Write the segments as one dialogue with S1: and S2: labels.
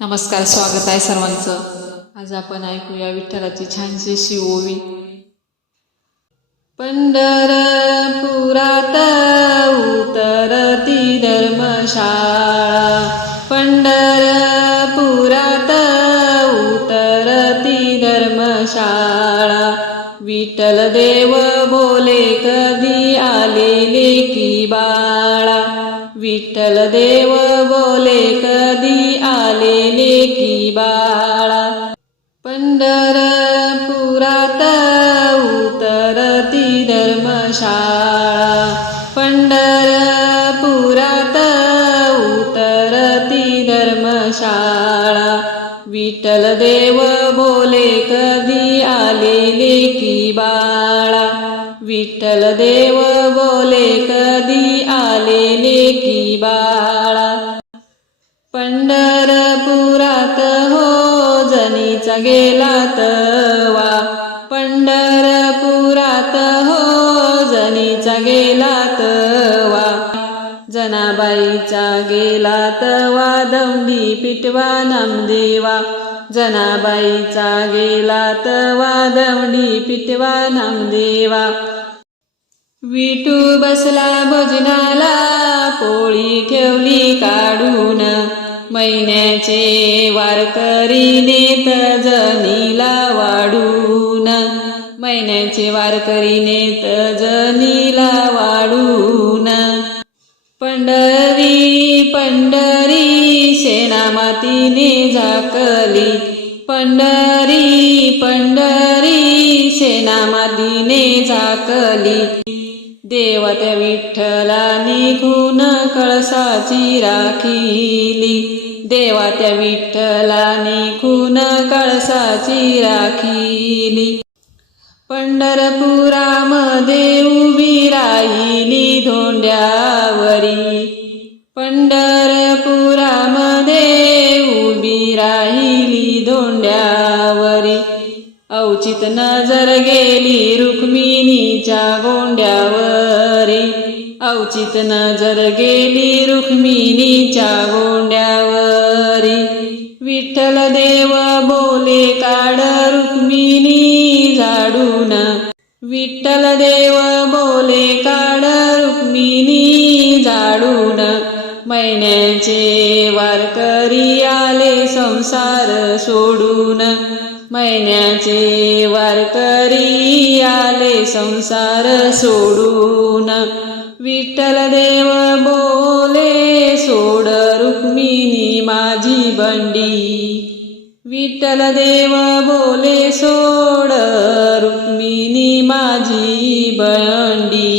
S1: नमस्कार स्वागत आहे सर्वांचं. आज आपण ऐकूया विठ्ठलाची छानशी अशी ओवी पंढरपुरात उतरती धर्मशाळा. पंढरपुरात उतरती धर्मशाळा. विठ्ठल देव बोले कधी आलेले की बाळा? विठ्ठल देव विठ्ठल देव बोले कधी आलेले की बाळा? विठ्ठल देव बोले कधी आलेले की बाळा? पंढरपुरात हो जनीचा गेला तवा. पंढरपुरात हो जनीचा गेला तवा. जनाबाईचा गेला तवा दौंडी पिटवा नामदेवा. जनाबाईचा गेला तवा दवडी पिटवा नामदेवा. विटू बसला भजनाला पोळी ठेवली काढून. महिन्याचे वारकरी नेत जनीला वाढून. महिन्याचे वारकरी नेत जनीला वाढून. पंढरी पंढरी तिने झाकली. पंढरी पंढरी शेणा मातीने झाकली. देवा त्या विठ्ठला निघून कळसाची राखिली. देवा त्या विठ्ठला निघून कळसाची राखिली. पंढरपुरामध्ये उभी राहिली धोंड्यावरी. पंढर अवचित नजर गेली रुक्मिणीच्या गोंड्यावरी. अवचित नजर गेली रुक्मिणीच्या गोंड्यावरी. विठ्ठल देव बोले काढ रुक्मिणी झाडून. विठ्ठल देव बोले काढ रुक्मिणी झाडून. महिन्याचे वारकरी आले संसार सोडून. महिन्याचे वारकरी आले संसार सोडून. विठ्ठल देव बोले सोड रुक्मिणी माझी बंडी. विठ्ठल देव बोले सोड रुक्मिणी माझी बंडी.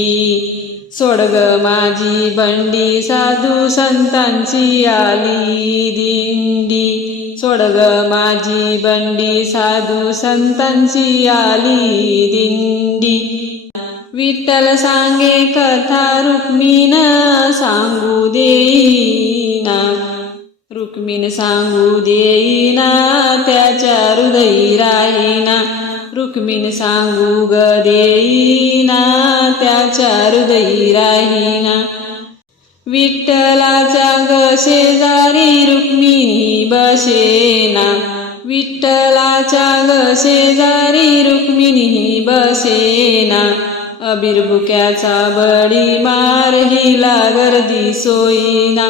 S1: सोडग माझी बंडी साधू संतांची आली दिंडी. सोडग माझी बंडी साधू संतांची आली दिंडी. विठ्ठल सांगे कथा रुक्मीन सांगू देईना. रुक्मीन सांगू देईना त्याच्या हृदयी राहीना. रुक्मीन सांगू ग देईना त्याच्या हृदयी राहीना. विठ्ठलाच्या ग शेजारी रुक्मी बसेना. विठ्ठलाच्या ग शेजारी रुक्मिणी बसेना. अबिरबुक्याचा बडी मार हिला गर्दी सोयीना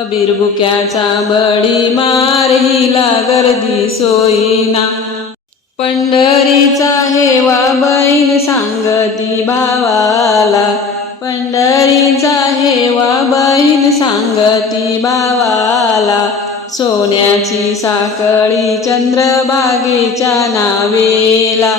S1: अबिरबुक्याचा बडी मार हिला गर्दी सोयीना पंढरीचा हेवा बैल सांगती भावाला. पंढरीचा हेवा बैल सांगती भावाला. सोन्याची साखळी चंद्रभागेच्या नावेला.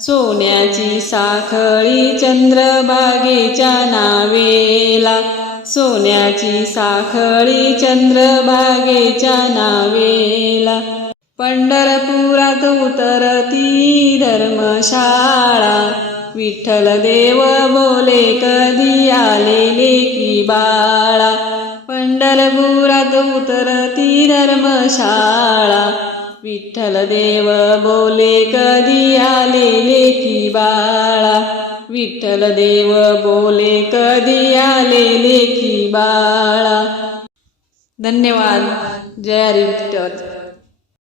S1: सोन्याची साखळी चंद्रभागेच्या नावेला. सोन्याची साखळी चंद्रभागेच्या नावेला. पंढरपुरात उतरती धर्मशाळा. विठ्ठल देव बोले कधी आलेले की बाळा? पंढरपुरात उतरती धर्मशाळा. विठ्ठल देव बोले कधी आलेले की बाळा? विठ्ठल देव बोले कधी आलेले की बाळा? धन्यवाद. जय हरी विठ्ठल.